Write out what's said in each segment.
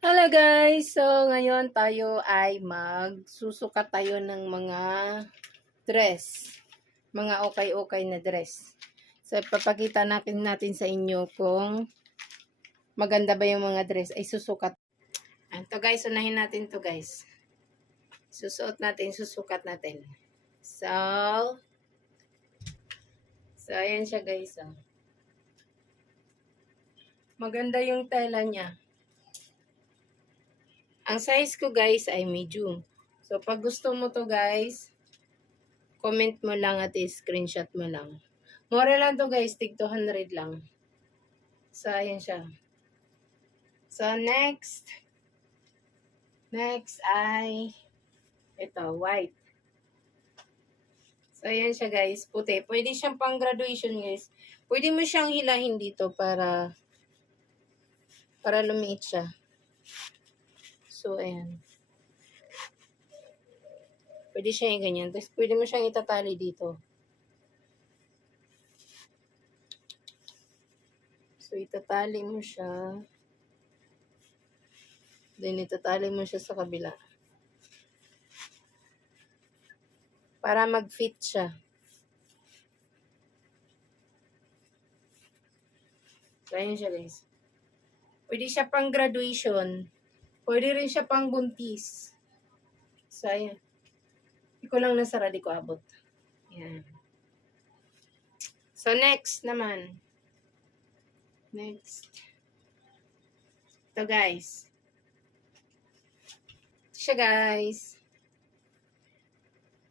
Hello guys! So, ngayon tayo ay magsusukat tayo ng mga dress. Mga okay-okay na dress. So, ipapakita natin sa inyo kung maganda ba yung mga dress ay susukat. Ito guys, unahin natin to guys. Susukat natin. So ayan siya guys. Oh. Maganda yung tela niya. Ang size ko guys ay medium. So, pag gusto mo to guys, comment mo lang at screenshot mo lang. Mura lang to guys, tig 200 lang. So, ayan siya. So, next ay ito, white. So, ayan siya guys, puti. Pwede siyang pang graduation guys. Pwede mo siyang hilahin dito para lumiit siya. So, ayan. Pwede siya yung ganyan. Tapos, pwede mo siyang itatali dito. So, itatali mo siya. Then, itatali mo siya sa kabila. Para mag-fit siya. So, ayan siya guys. Pwede siya pang graduation. Pwede rin siya pang buntis. So, ayan. Hindi ko lang nasara, di ko abot. Ayan. So, next naman. Next. Ito guys. Ito siya guys.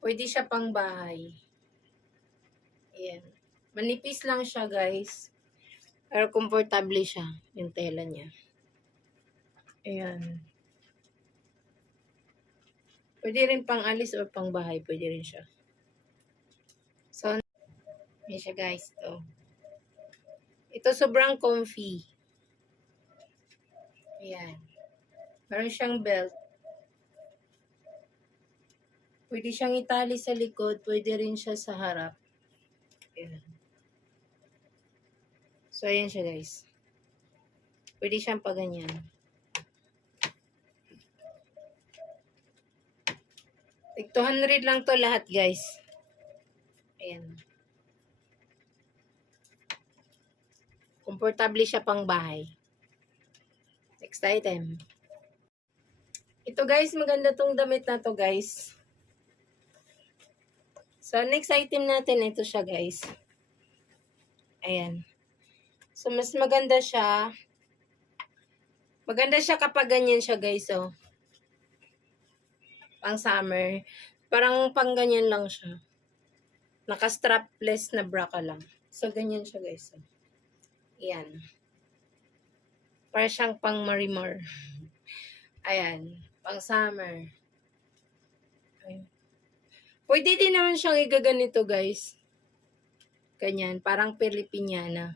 Pwede siya pang bahay. Ayan. Manipis lang siya guys. Pero komportable siya. Yung tela niya. Ayan. Pwede rin pang alis or pang bahay. Pwede rin siya. So, ayan siya guys. Ito sobrang comfy. Ayan. Meron siyang belt. Pwede siyang itali sa likod. Pwede rin siya sa harap. Ayan. So, ayan siya guys. Pwede siyang paganyan. Like 200 lang to lahat guys. Ayan. Komportable siya pang bahay. Next item. Ito guys, maganda tong damit na to guys. So, next item natin, ito siya guys. Ayan. So, mas maganda siya. Maganda siya kapag ganyan siya guys, oh. Pang summer. Parang pang ganyan lang siya. Naka-strapless na bra ka lang. So, ganyan siya guys, oh. Ayan. Para siyang pang marimar. Ayan. Pang summer. Ayan. Pwede din naman siyang igaganito guys. Ganyan. Parang Pilipiniana.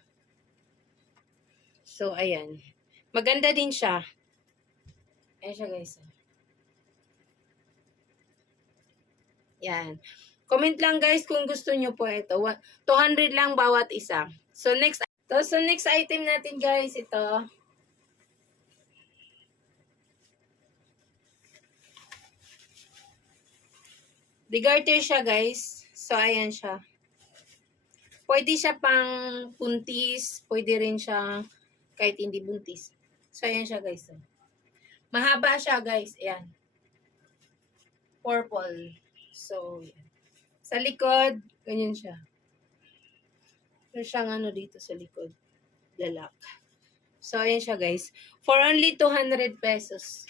So, ayan. Maganda din siya. Ayan siya guys. Yan. Comment lang guys kung gusto nyo po ito. 200 lang bawat isa. So next item natin guys, ito. Degarter siya guys. So ayan siya. Pwede siya pang buntis. Pwede rin siya kahit hindi buntis. So ayan siya guys. Mahaba siya guys. Ayan. Purple. So, yan. Sa likod, ganyan siya. Meron siyang ano dito sa likod. Lalak. So, ayan siya guys. For only 200 pesos.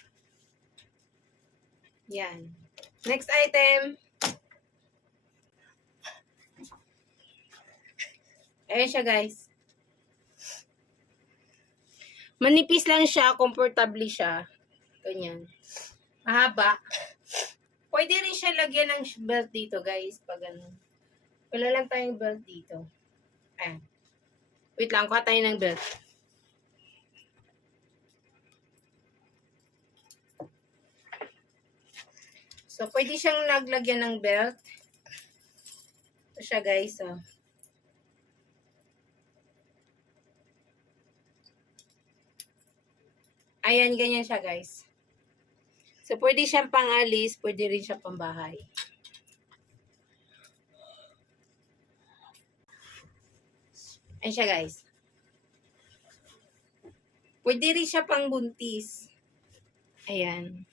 Yan. Next item. Ayan siya guys. Manipis lang siya. Comfortable siya. Ganyan. Mahaba. Pwede rin siya lagyan ng belt dito guys. Pag ano. Wala lang tayong belt dito. Ayan. Wait lang. Kuha tayo ng belt. So, pwede siyang naglagyan ng belt. Ito siya guys. Oh. Ayan, ganyan siya guys. So, pwede siyang pang-alis, pwede rin siyang pambahay. Ayan siya guys. Pwede rin siya pang-buntis. Ayan.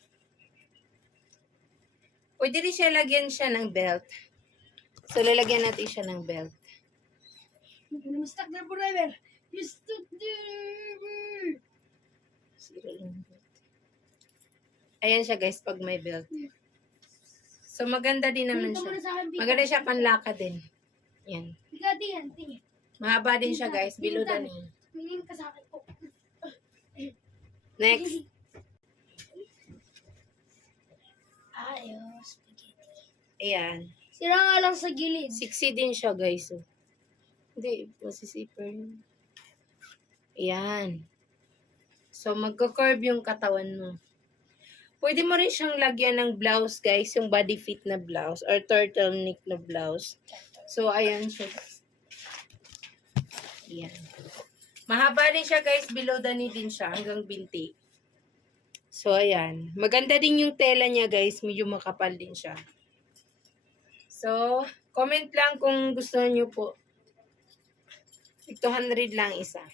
Pwede rin siya lagyan siya ng belt. So, lalagyan natin siya ng belt. I'm stuck there forever. You stuck there. Ayan siya guys, pag may belt. So, maganda din naman Tingin ka siya. muna sa akin, Pika. Maganda siya panlakad din. Yan. Pika, tingin. Mahaba din siya guys, below the knee. Tingin ka sa akin. Oh. Next. Ayos. Spaghetti. Ayan. Sira nga lang sa gilid. Sexy din siya guys. Oh. Hindi, masisiper yun. Ayan. So, magka-curve yung katawan mo. Pwede mo rin siyang lagyan ng blouse, guys. Yung body fit na blouse or turtleneck na blouse. So, ayan siya. Ayan. Mahaba din siya, guys. Below the knee din siya. Hanggang binti. So, ayan. Maganda din yung tela niya, guys. Medyo makapal din siya. So, comment lang kung gusto niyo po. 200 lang isa.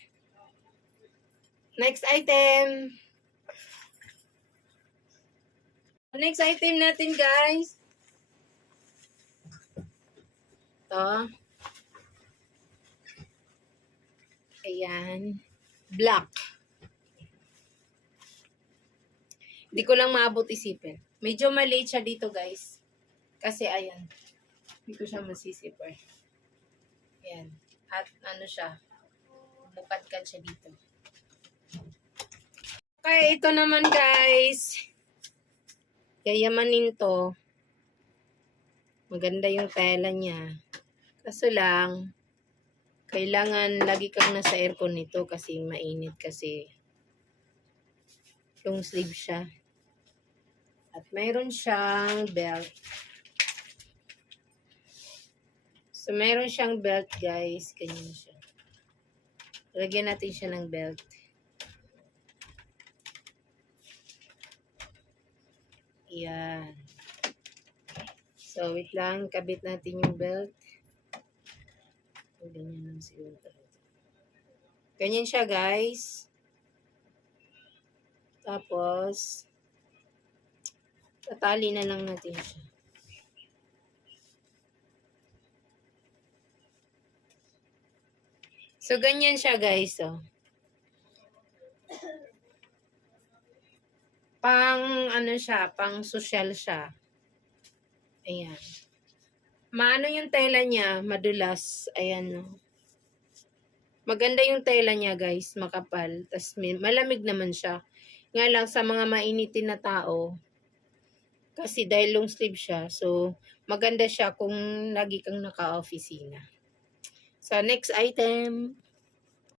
Next item. Next item natin, guys. Ito. Ayan. Black. Hindi ko lang maabot isipin. Medyo maliit siya dito, guys. Kasi, ayan. Hindi ko siya masisipin. Ayan. At ano siya. Bukad-kad siya dito. Okay, ito naman, guys. Yayamanin to. Maganda yung tela niya. Kaso lang, kailangan lagi kang nasa aircon nito kasi mainit kasi yung sleeve siya. At mayroon siyang belt. So, mayroon siyang belt, guys. Ganyan siya. Lagyan natin siya ng belt. Yan. So, wait lang. Kabit natin yung belt. Ganyan lang siguro. Ganyan siya, guys. Tapos, tatali na lang natin siya. So, ganyan siya, guys. Oh. Pang, ano siya, pang social siya. Ayan. Maano yung tela niya, madulas. Ayan, no. Maganda yung tela niya, guys, makapal. Tapos, malamig naman siya. Nga lang, sa mga mainitin na tao, kasi dahil long sleeve siya, so, maganda siya kung lagi kang naka-opisina. So, next item.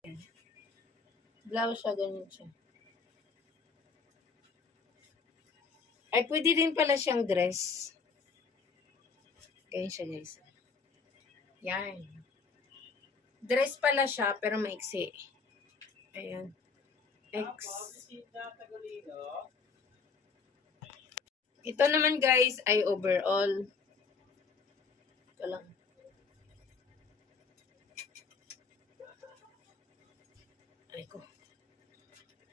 Ayan. Blouse siya, ganyan siya. Ay, pwede rin pala siyang dress. Ganyan siya, guys. Yan. Dress pala siya, pero maiksi. Ayan. Ito naman, guys, ay overall. Ito lang. Ay ko.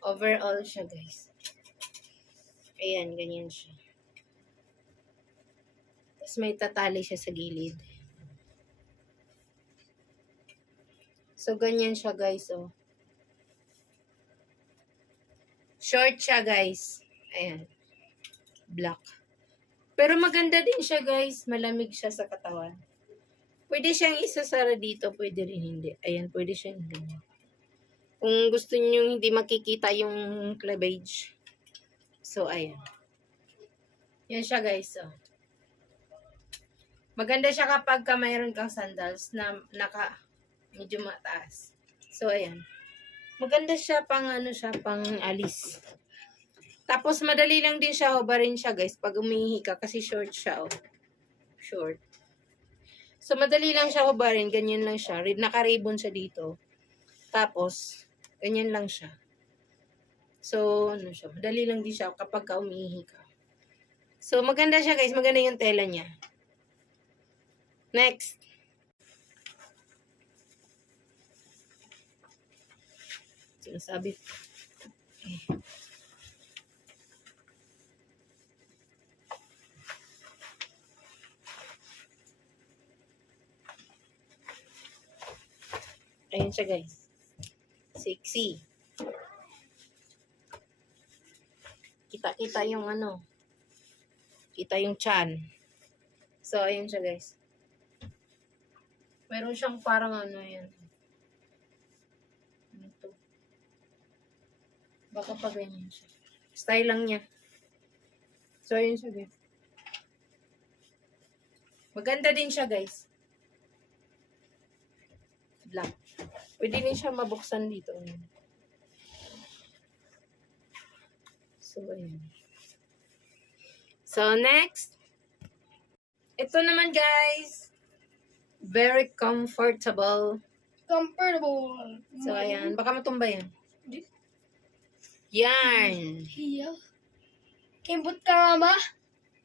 Overall siya, guys. Ayan, ganyan siya. Tapos may tatali siya sa gilid. So, ganyan siya, guys, oh. Short siya, guys. Ayan. Black. Pero maganda din siya, guys. Malamig siya sa katawan. Pwede siyang isasara dito, pwede rin hindi. Ayan, pwede siyang ganyan. Kung gusto niyo hindi makikita yung cleavage. So, ayan. Yan siya, guys. Oh. Maganda siya kapag mayroon kang sandals na medyo mataas. So, ayan. Maganda siya pang pang alis. Tapos, madali lang din siya hubarin siya, guys. Pag umihi ka, kasi short siya, oh. Short. So, madali lang siya hubarin. Ganyan lang siya. Naka-ribbon siya dito. Tapos, ganyan lang siya. So, ano siya, madali lang din siya kapag ka umiihi ka. So, maganda siya guys, maganda yung tela niya. Next. Sinasabi. Okay. Ayan siya guys. Sexy. Kita-kita yung ano. Kita yung chan. So, ayun siya guys. Meron siyang parang ano yan. Ito. Baka pa ganyan siya. Style lang niya. So, ayun siya guys. Maganda din siya guys. Black. Pwede din siya mabuksan dito. So, ayun. So, next. Ito naman guys. Very comfortable. Comfortable. So, ayan. Baka matumba yan. Di- Yarn. Hiya. Kimbot ka nga, ma.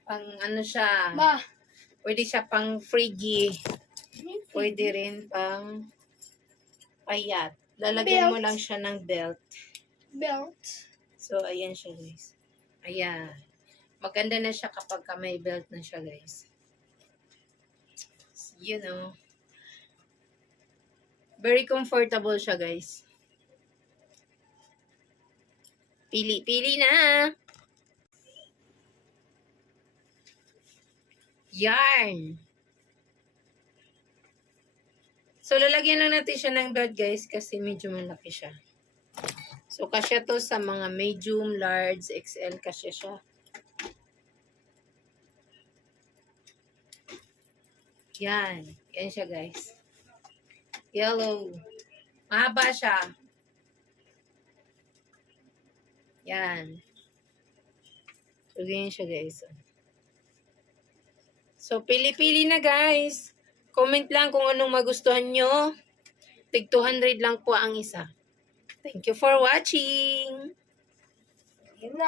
Pang ano siya. Ma. Pwede siya pang friggy. Pwede rin pang payat. Lalagyan mo Belt. lang siya ng belt. Belt. So, ayan siya guys. Ayan. Maganda na siya kapag ka may belt na siya guys. You know. Very comfortable siya guys. Pili na. Yarn. So, lalagyan lang natin siya ng belt guys kasi medyo malaki siya. So, kasya to sa mga medium, large, XL, kasya siya. Yan. Yan siya guys. Yellow. Mahaba siya. Yan. So, ganyan siya guys. So, pili-pili na guys. Comment lang kung anong magustuhan nyo. Tig 200 lang po ang isa. Thank you for watching. Yun na.